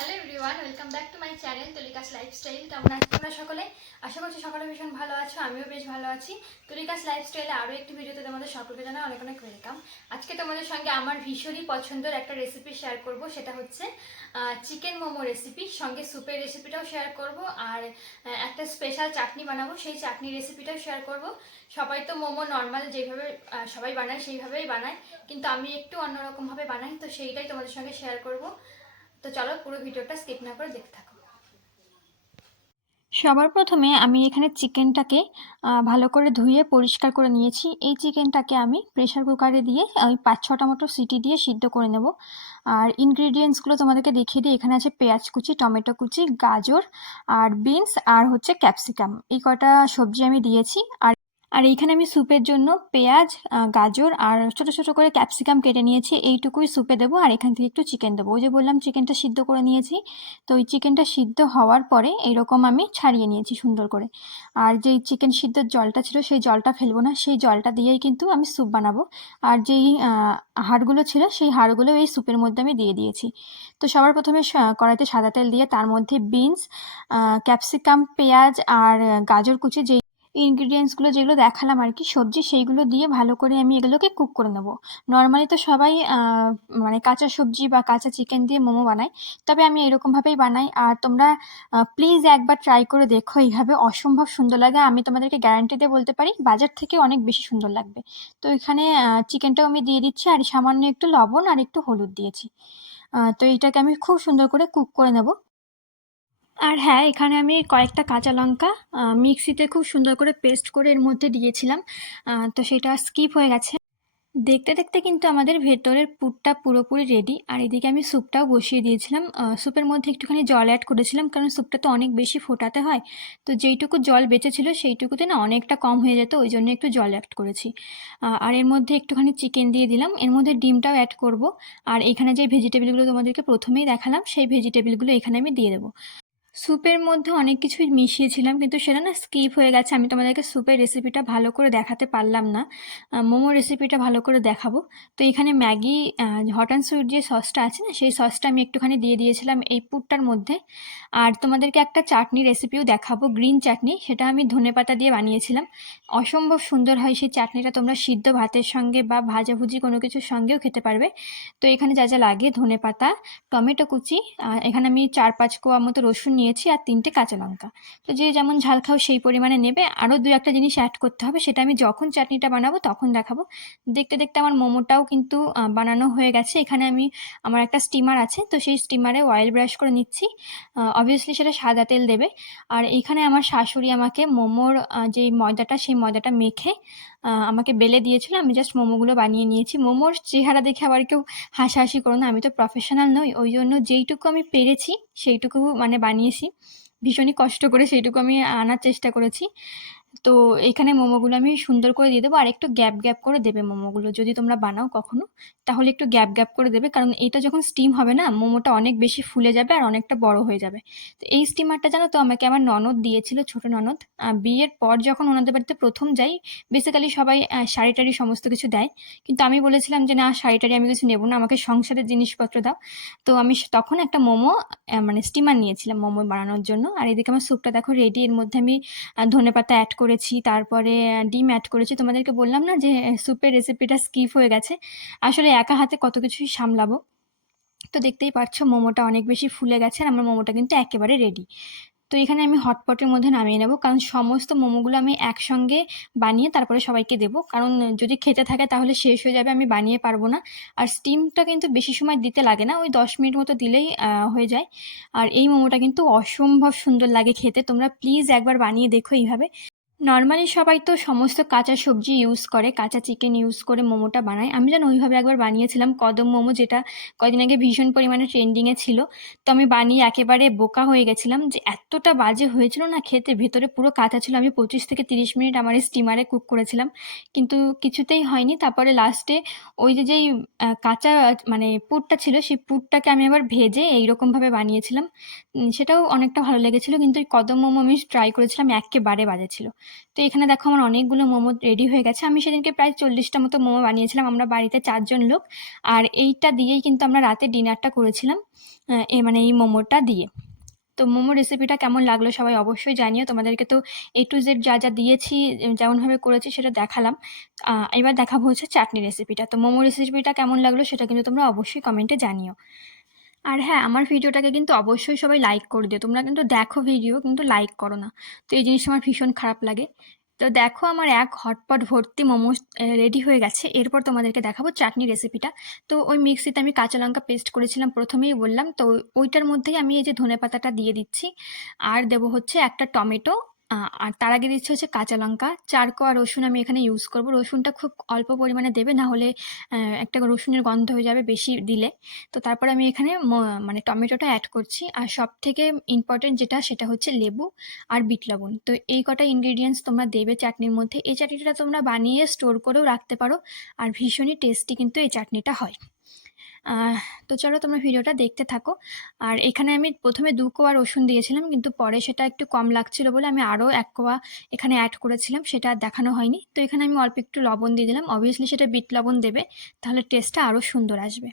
Hello everyone welcome back to my channel Tulika's lifestyle কেমন আছো তোমরা সকলে? আশা করছি সকলে ভীষণ ভালো আছো, আমিও বেশ ভালো আছি। তুলিকাস লাইফস্টাইলে আরও একটি ভিডিওতে তোমাদের সকলকে জানা অনেক অনেক ওয়েলকাম আজকে তোমাদের সঙ্গে আমার ভীষণই পছন্দের একটা রেসিপি শেয়ার করব, সেটা হচ্ছে চিকেন মোমো রেসিপি সঙ্গে স্যুপের রেসিপিটাও শেয়ার করব, আর একটা স্পেশাল চাটনি বানাবো, সেই চাটনি রেসিপিটাও শেয়ার করব। সবাই তো মোমো নর্মাল যেভাবে সবাই বানায় সেইভাবেই বানায়, কিন্তু আমি একটু অন্যরকমভাবে বানাই, তো সেইটাই তোমাদের সঙ্গে শেয়ার করব। তো চলো পুরো ভিডিওটা স্কিপ না করে দেখতে থাকো। সবার প্রথমে আমি এখানে চিকেনটাকে ভালো করে ধুয়ে পরিষ্কার করে নিয়েছি। এই চিকেনটাকে আমি প্রেশার কুকারে দিয়ে, ওই পাঁচ ছটা মতো সিটি দিয়ে সিদ্ধ করে নেব। আর ইনগ্রিডিয়েন্টসগুলো তোমাদেরকে দেখিয়ে দিই। এখানে আছে পেঁয়াজ কুচি, টমেটো কুচি, গাজর, আর বিনস আর হচ্ছে ক্যাপসিকাম এই কটা সবজি আমি দিয়েছি। আর আর এইখানে আমি স্যুপের জন্য পেঁয়াজ গাজর আর ছোটো ছোটো করে ক্যাপসিকাম কেটে নিয়েছি। এইটুকুই স্যুপে দেবো আর এখান থেকে একটু চিকেন দেবো। ওই যে বললাম চিকেনটা সিদ্ধ করে নিয়েছি। তো ওই চিকেনটা সিদ্ধ হওয়ার পরে এরকম আমি ছাড়িয়ে নিয়েছি সুন্দর করে। আর যেই চিকেন সিদ্ধর জলটা ছিল সেই জলটা ফেলব না। সেই জলটা দিয়েই কিন্তু আমি স্যুপ বানাবো। আর যেই হাড়গুলো ছিল সেই হাড়গুলো এই স্যুপের মধ্যে আমি দিয়ে দিয়েছি। তো সবার প্রথমে কড়াইতে সাদা তেল দিয়ে তার মধ্যে বিনস ক্যাপসিকাম পেঁয়াজ আর গাজর কুচি যেই ইনগ্রিডিয়েন্টসগুলো যেগুলো দেখালাম আর কি, সবজি সেইগুলো দিয়ে ভালো করে আমি এগুলোকে কুক করে নেব। নর্মালি তো সবাই মানে কাঁচা সবজি বা কাঁচা চিকেন দিয়ে মোমো বানাই তবে আমি এরকমভাবেই বানাই। আর তোমরা প্লিজ একবার ট্রাই করে দেখো, এইভাবে অসম্ভব সুন্দর লাগে। আমি তোমাদেরকে গ্যারান্টি দিয়ে বলতে পারি, বাজার থেকে অনেক বেশি সুন্দর লাগবে। তো এখানে চিকেনটাও আমি দিয়ে দিচ্ছি, আর সামান্য একটু লবণ আর একটু হলুদ দিয়েছি। তো এইটাকে আমি খুব সুন্দর করে কুক করে নেব। আর হ্যাঁ এখানে আমি কয়েকটা কাঁচা লঙ্কা মিক্সিতে খুব সুন্দর করে পেস্ট করে এর মধ্যে দিয়েছিলাম। তো সেটা স্কিপ হয়ে গেছে। দেখতে দেখতে কিন্তু আমাদের ভেতরের পুরটা পুরোপুরি রেডি আর এদিকে আমি স্যুপটাও বসিয়ে দিয়েছিলাম। স্যুপের মধ্যে একটুখানি জল অ্যাড করেছিলাম, কারণ স্যুপটা তো অনেক বেশি ফোটাতে হয়। তো যেইটুকু জল বেঁচেছিল সেইটুকুতে না অনেকটা কম হয়ে যেত, ওই জন্য একটু জল অ্যাড করেছি। আর এর মধ্যে একটুখানি চিকেন দিয়ে দিলাম। এর মধ্যে ডিমটাও অ্যাড করব। আর এখানে যে ভেজিটেবলগুলো তোমাদেরকে প্রথমেই দেখালাম, সেই ভেজিটেবলগুলো এখানে আমি দিয়ে দেবো। স্যুপের মধ্যে অনেক কিছুই মিশিয়েছিলাম কিন্তু সেটা না স্কিপ হয়ে গেছে। আমি তোমাদেরকে স্যুপের রেসিপিটা ভালো করে দেখাতে পারলাম না। আহ, মোমো রেসিপিটা ভালো করে দেখাবো। তো এখানে ম্যাগি হট অ্যান্ড সুইট যে সসটা আছে না সেই সসটা আমি একটুখানি দিয়ে দিয়েছিলাম এই পুরটার মধ্যে। আর তোমাদেরকে একটা চাটনি রেসিপিও দেখাবো গ্রিন চাটনি। সেটা আমি ধনেপাতা দিয়ে বানিয়েছিলাম। অসম্ভব সুন্দর হয় সেই চাটনিটা। তোমরা সিদ্ধ ভাতের সঙ্গে বা ভাজাভুজি কোনো কিছুর সঙ্গেও খেতে পারবে। তো এখানে যা যা লাগে ধনেপাতা টমেটো কুচি এখানে আমি চার পাঁচ কোয়া মতো রসুন নিয়েছি আর তিনটে কাঁচা লঙ্কা। তো যে যেমন ঝাল খাও সেই পরিমাণে নেবে। আরও দু একটা জিনিস অ্যাড করতে হবে, সেটা আমি যখন চাটনিটা বানাবো তখন দেখাবো। দেখতে দেখতে আমার মোমোটাও কিন্তু বানানো হয়ে গেছে। এখানে আমি, আমার একটা স্টিমার আছে, তো সেই স্টিমারে অয়েল ব্রাশ করে নিচ্ছি। অবভিয়াসলি সেটা সাদা তেল দেবে। আর এখানে আমার শাশুড়ি আমাকে মোমোর যেই ময়দাটা, সেই ময়দাটা মেখে আমাকে বেলে দিয়েছিল, আমি জাস্ট মোমোগুলো বানিয়ে নিয়েছি। মোমোর চেহারা দেখে আবার কেউ হাসাহাসি করো না, আমি তো প্রফেশনাল নই, ওই জন্য যেইটুকু আমি পেরেছি, সেইটুকু মানে বানিয়েছি। ভীষণই কষ্ট করে সেইটুকু আমি আনার চেষ্টা করেছি। তো এখানে মোমোগুলো আমি সুন্দর করে দিয়ে দেবো। আর একটু গ্যাপ গ্যাপ করে দেবে মোমোগুলো। যদি তোমরা বানাও কখনো, তাহলে একটু গ্যাপ গ্যাপ করে দেবে। কারণ এটা যখন স্টিম হবে না, মোমোটা অনেক বেশি ফুলে যাবে আর অনেকটা বড় হয়ে যাবে। তো এই স্টিমারটা জানো তো, আমাকে আমার ননদ দিয়েছিল, ছোট ননদ। বিয়ের পর যখন ওনাদের বাড়িতে প্রথম যাই বেসিক্যালি সবাই শাড়ি টাড়ি সমস্ত কিছু দেয়। কিন্তু আমি বলেছিলাম যে, না, শাড়ি টাড়ি আমি কিছু নেব না, আমাকে সংসারের জিনিসপত্র দাও। তো আমি তখন একটা মোমো মানে স্টিমার নিয়েছিলাম মোমো বানানোর জন্য। আর এদিকে আমার স্যুপটা দেখো রেডি এর মধ্যে আমি ধনে পাতা অ্যাড করেছি, তারপরে ডিম অ্যাড করেছি। তোমাদেরকে বললাম না যে স্যুপের রেসিপিটা স্কিপ হয়ে গেছে। আসলে একা হাতে কত কিছুই সামলাবো। তো দেখতেই পারছ, মোমোটা অনেক বেশি ফুলে গেছে আর আমার মোমোটা কিন্তু একেবারে রেডি তো এখানে আমি হটপটের মধ্যে নামিয়ে নেব। কারণ সমস্ত মোমোগুলো আমি একসঙ্গে বানিয়ে তারপরে সবাইকে দেবো। কারণ যদি খেতে থাকে তাহলে শেষ হয়ে যাবে, আমি বানিয়ে পারব না। আর স্টিমটা কিন্তু বেশি সময় দিতে লাগে না, ওই দশ মিনিট মতো দিলেই হয়ে যায়। আর এই মোমোটা কিন্তু অসম্ভব সুন্দর লাগে খেতে। তোমরা প্লিজ একবার বানিয়ে দেখো এইভাবে। নর্মালি সবাই তো সমস্ত কাঁচা সবজি ইউজ করে, কাঁচা চিকেন ইউজ করে, মোমোটা বানায়। আমি যেন ওইভাবে একবার বানিয়েছিলাম, কদম মোমো যেটা কদিন আগে ভীষণ পরিমাণে ট্রেন্ডিংয়ে ছিল। তো আমি বানিয়ে একেবারে বোকা হয়ে গেছিলাম যে এতটা বাজে হয়েছিল না, খেতে ভেতরে পুরো কাঁচা ছিল। আমি পঁচিশ থেকে তিরিশ মিনিট আমার স্টিমারে কুক করেছিলাম, কিন্তু কিছুতেই হয়নি। তারপরে লাস্টে ওই যে যেই কাঁচা মানে পুরটা ছিল, সেই পুরটাকে আমি আবার ভেজে এইরকমভাবে বানিয়েছিলাম। সেটাও অনেকটা ভালো লেগেছিল, কিন্তু ওই কদম মোমো আমি ট্রাই করেছিলাম, একেবারে বাজে ছিল। তো এখানে দেখো আমার অনেকগুলো মোমো রেডি হয়ে গেছে। আমি সেদিনকে প্রায় চল্লিশটা মতো মোমো বানিয়েছিলাম। আমরা বাড়িতে চারজন লোক। আর এইটা দিয়েই কিন্তু আমরা রাতে ডিনারটা করেছিলাম এ মানে এই মোমোটা দিয়ে। তো মোমো রেসিপিটা কেমন লাগল সবাই অবশ্যই জানিও। তোমাদেরকে তো এ টু জেড যা যা দিয়েছি যেমনভাবে করেছি সেটা দেখালাম। এবার দেখাবো হচ্ছে চাটনি রেসিপিটা তো মোমো রেসিপিটা কেমন লাগল সেটা কিন্তু তোমরা অবশ্যই কমেন্টে জানিও। আর হ্যাঁ আমার ভিডিওটাকে কিন্তু অবশ্যই সবাই লাইক করে দিও। তোমরা কিন্তু দেখো ভিডিও কিন্তু লাইক করো না। তো এই জিনিসটা আমার ভীষণ খারাপ লাগে। তো দেখো আমার এক হটপট ভর্তি মোমো রেডি হয়ে গেছে। এরপর তোমাদেরকে দেখাবো চাটনি রেসিপিটা তো ওই মিক্সিতে আমি কাঁচা লঙ্কা পেস্ট করেছিলাম প্রথমেই বললাম। তো ওইটার মধ্যেই আমি এই যে ধনে পাতাটা দিয়ে দিচ্ছি। আর দেবো হচ্ছে একটা টমেটো আর তার আগে দিচ্ছি হচ্ছে কাঁচা লঙ্কা। চার কোয়া রসুন আমি এখানে ইউজ করব। রসুনটা খুব অল্প পরিমাণে দেবে, না হলে একটা রসুনের গন্ধ হয়ে যাবে বেশি দিলে। তো তারপরে আমি এখানে মানে টমেটোটা অ্যাড করছি। আর সব থেকে ইম্পর্টেন্ট যেটা, সেটা হচ্ছে লেবু আর বিট লবণ। তো এই কটা ইনগ্রিডিয়েন্টস তোমরা দেবে চাটনির মধ্যে। এই চাটনিটা তোমরা বানিয়ে স্টোর করেও রাখতে পারো। আর ভীষণই টেস্টি কিন্তু এই চাটনিটা হয়। তো চলো তোমরা ভিডিওটা দেখতে থাকো। আর এখানে আমি প্রথমে দু কোয়া রসুন দিয়েছিলাম, কিন্তু পরে সেটা একটু কম লাগছিল বলে আমি আরও এক কোয়া এখানে অ্যাড করেছিলাম, সেটা আর দেখানো হয়নি। তো এখানে আমি অল্প একটু লবণ দিয়ে দিলাম। অবভিয়াসলি সেটা বিট লবণ দেবে, তাহলে টেস্টটা আরও সুন্দর আসবে।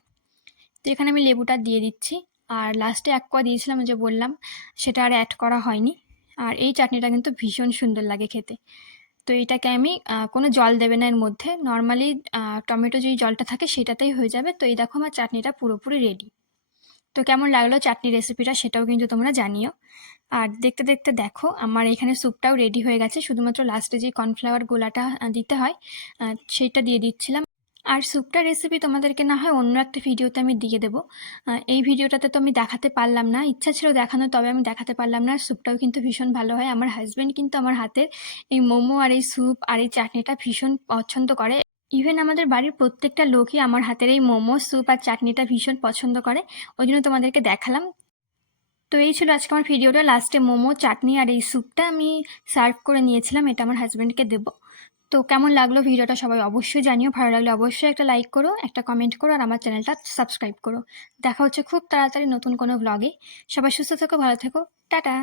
তো এখানে আমি লেবুটা দিয়ে দিচ্ছি। আর লাস্টে এক কোয়া দিয়েছিলাম যে বললাম, সেটা আর অ্যাড করা হয়নি। আর এই চাটনিটা কিন্তু ভীষণ সুন্দর লাগে খেতে। তো এটাকে আমি কোনো জল দেবে না এর মধ্যে। নর্মালি টমেটো যেই জলটা থাকে সেটাতেই হয়ে যাবে। তো এই দেখো আমার চাটনিটা পুরোপুরি রেডি তো কেমন লাগল চাটনি রেসিপিটা সেটাও কিন্তু তোমরা জানিও। আর দেখতে দেখতে দেখো, আমার এখানে স্যুপটাও রেডি হয়ে গেছে। শুধুমাত্র লাস্টে যে কর্নফ্লাওয়ার গোলাটা দিতে হয় সেটা দিয়ে দিচ্ছিলাম। আর স্যুপটা রেসিপি তোমাদেরকে না হয় অন্য একটা ভিডিওতে আমি দিয়ে দেবো। এই ভিডিওটাতে তো আমি দেখাতে পারলাম না। ইচ্ছা ছিল দেখানো তবে আমি দেখাতে পারলাম না। স্যুপটাও কিন্তু ভীষণ ভালো হয়। আমার হাজব্যান্ড কিন্তু আমার হাতের এই মোমো আর এই স্যুপ আর এই চাটনিটা ভীষণ পছন্দ করে। ইভেন আমাদের বাড়ির প্রত্যেকটা লোকই আমার হাতের এই মোমো, স্যুপ আর চাটনিটা ভীষণ পছন্দ করে। ওই জন্য তোমাদেরকে দেখালাম। তো এই ছিল আজকে আমার ভিডিওটা লাস্টে মোমো, চাটনি আর এই স্যুপটা আমি সার্ভ করে নিয়েছিলাম। এটা আমার হাজব্যান্ডকে দেবো। তো কেমন লাগল ভিডিওটা সবাই অবশ্যই জানিও। ভালো লাগলে অবশ্যই একটা লাইক করো, একটা কমেন্ট করো আর আমার চ্যানেলটা সাবস্ক্রাইব করো। দেখা হচ্ছে খুব তাড়াতাড়ি নতুন কোনো ব্লগে সবাই সুস্থ থেকো, ভালো থেকো। টাটা!